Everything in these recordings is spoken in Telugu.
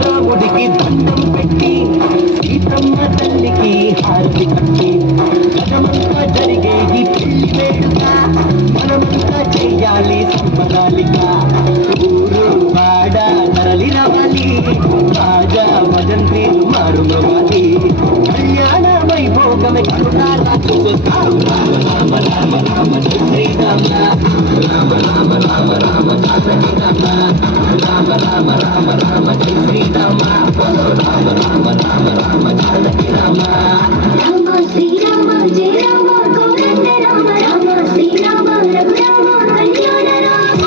రాముడికి దండం పెట్టి సీతమ్మ తల్లికి హారతి కట్టి జగమంతా జరిగే ఈ పెళ్లి వేడుక మనమంతా చెయ్యాలి సంబరాలిగా. ఊరు వాడ తరలి రావాలి, రాజా భజంత్రీలు మారుమవాలి, కళ్యాణ వైభోగమే కరుణాలా చూస్తాం. రామ రామ రామ రామ జై శ్రీరామ, రామ రామ రామ రామ జానకి రామ, రామ రామ రామ రామ జై శ్రీరామ, రామ రామ రామ రామ జానకి రామ. రామ శ్రీరామ జయ రామ కోదండ రామ, రామ శ్రీరామ రఘురామ కళ్యాణ రామ.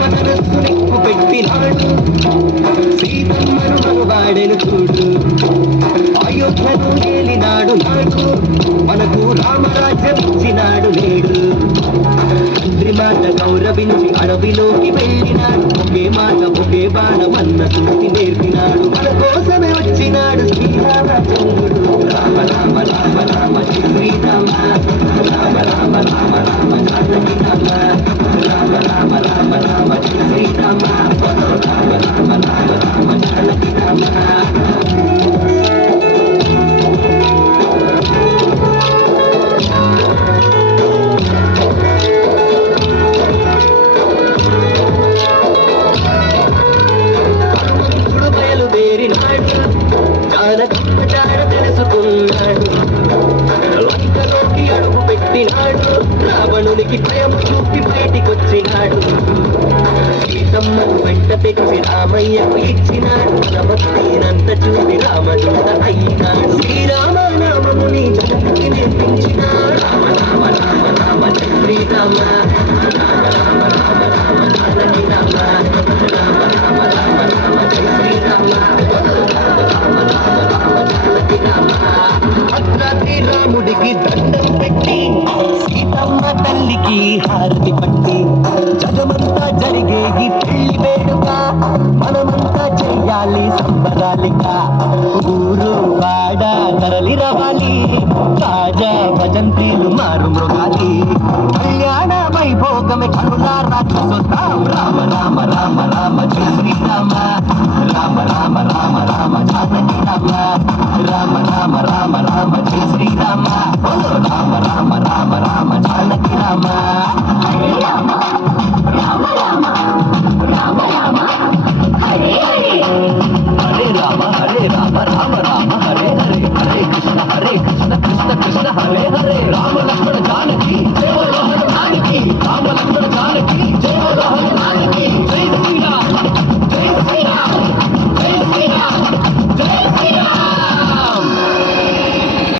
మనస్సునిక్కు పెట్టినాడు, సీతమ్మను మనువాడెను చూడు, అయోధ్యను ఏలినాడు నాడు, మనకు రామరాజ్యం ఇచ్చినాడు నేడు. తండ్రి మాట గౌరవించి అడవిలోకి వెళ్ళినాడు, ఒకే మాట ఒకే బాణమన్న చూసి నేర్పినాడు, మన కోసమే వచ్చినాడు శ్రీరామచంద్రుడు. రామ రామ రామ రామ శ్రీ శ్రీరామ, రామ రామ రామ రామ జానకి రామ, రామ రామ రామ రామ శ్రీ శ్రీరామ, రామ రామ రామ రామ జానకి రామ. బయలుదేరినాడు, జానకమ్మ జాడ తెలుసుకున్నాడు, లంకలోకి అడుగు పెట్టినాడు, రావణునికి భయం చూపి బయటికొచ్చినాడు, సీతమ్మను వెంట తెచ్చి రామయ్యకు ఇచ్చినాడు, నమస్తేనంత చూసి రామదూత అయినాడు, శ్రీరామనామముని జగతికి నేర్పించినాడు. రామ రామ రామ రామ జై శ్రీరామ, రామ రామ రామ రామ జానకి రామ, రామ రామ రామ రామ జై శ్రీరామ, రామ రామ రామ రామ జానకి రామ. భద్రాద్రి రాముడికి దండం పెట్టి సీతమ్మ తల్లికి హారతి పట్టి జగమంతా జరిగే ఈ పెళ్లి వేడుక మనమంతా చెయ్యాలి సంబరాలిగా. ఊరు వాడ తరలి రావాలి, రాజా భజంత్రీలు మారు మృగాలి, కళ్యాణ వైభోగమే కరుణారా చూస్తాం. రామ రామ రామ రామ జై శ్రీరామ, రామ